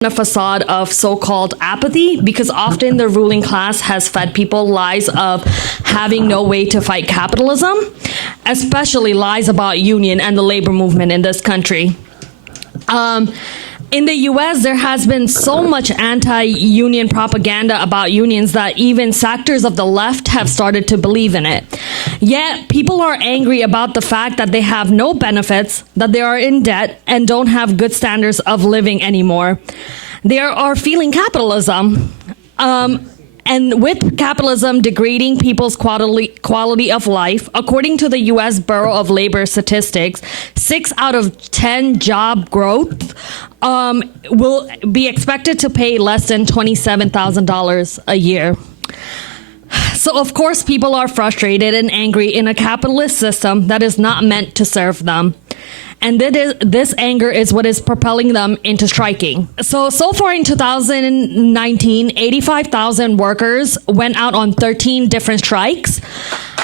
a facade of so-called apathy, because often the ruling class has fed people lies of having no way to fight capitalism, especially lies about union and the labor movement in this country. In the US, there has been so much anti-union propaganda about unions that even sectors of the left have started to believe in it. Yet, people are angry about the fact that they have no benefits, that they are in debt, and don't have good standards of living anymore. They are feeling capitalism. And with capitalism degrading people's quality of life, according to the U.S. Bureau of Labor Statistics, 6 out of 10 job growth will be expected to pay less than $27,000 a year. So, of course, people are frustrated and angry in a capitalist system that is not meant to serve them. And this anger is what is propelling them into striking. So far in 2019, 85,000 workers went out on 13 different strikes,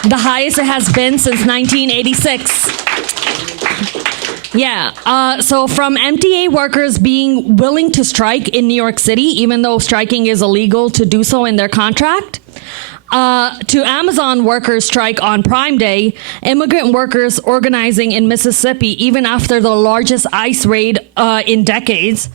the highest it has been since 1986. Yeah, so from MTA workers being willing to strike in New York City, even though striking is illegal to do so in their contract, to Amazon workers strike on Prime Day, immigrant workers organizing in Mississippi even after the largest ICE raid in decades,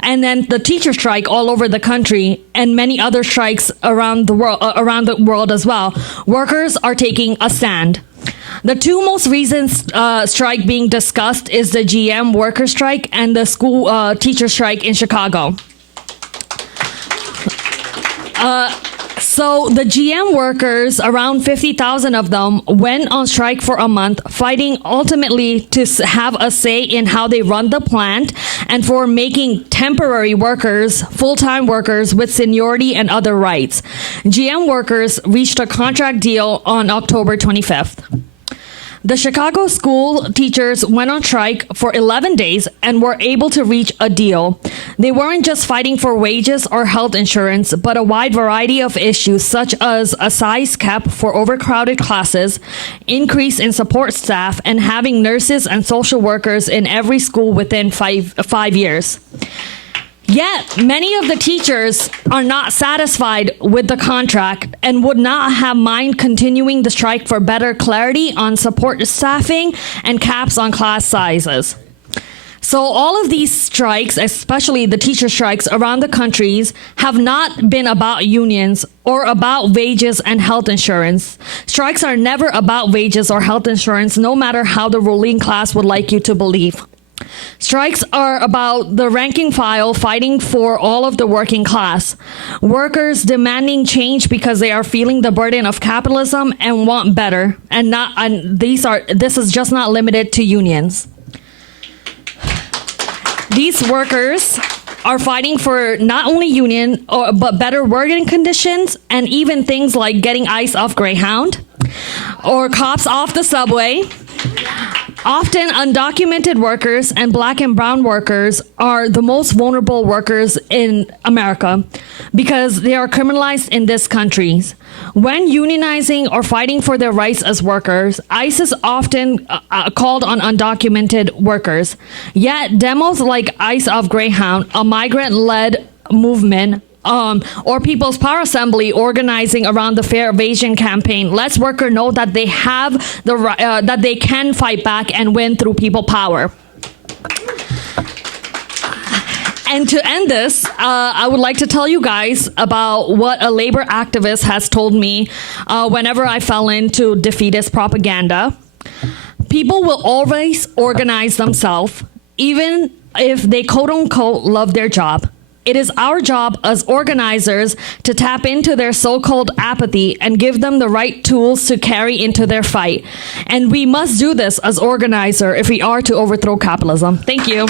and then the teacher strike all over the country, and many other strikes around the world as well. Workers are taking a stand. The two most recent strike being discussed is the GM worker strike and the school teacher strike in Chicago. So the GM workers, around 50,000 of them, went on strike for a month, fighting ultimately to have a say in how they run the plant and for making temporary workers full-time workers with seniority and other rights. GM workers reached a contract deal on October 25th. The Chicago school teachers went on strike for 11 days and were able to reach a deal. They weren't just fighting for wages or health insurance, but a wide variety of issues such as a size cap for overcrowded classes, increase in support staff, and having nurses and social workers in every school within five years. Yet, many of the teachers are not satisfied with the contract and would not have mind continuing the strike for better clarity on support staffing and caps on class sizes. So all of these strikes, especially the teacher strikes around the countries, have not been about unions or about wages and health insurance. Strikes are never about wages or health insurance, no matter how the ruling class would like you to believe. Strikes are about the ranking file fighting for all of the working class. Workers demanding change because they are feeling the burden of capitalism and want better. This is just not limited to unions. These workers are fighting for not only union but better working conditions, and even things like getting ICE off Greyhound or cops off the subway. Often undocumented workers and black and brown workers are the most vulnerable workers in America because they are criminalized in this country. When unionizing or fighting for their rights as workers, ICE is often called on undocumented workers. Yet demos like ICE of Greyhound, a migrant-led movement, or People's Power Assembly organizing around the Fair Evasion campaign lets workers know that they have that they can fight back and win through people power. And to end this, I would like to tell you guys about what a labor activist has told me whenever I fell into defeatist propaganda. People will always organize themselves, even if they quote-unquote love their job. It is our job as organizers to tap into their so-called apathy and give them the right tools to carry into their fight. And we must do this as organizers if we are to overthrow capitalism. Thank you.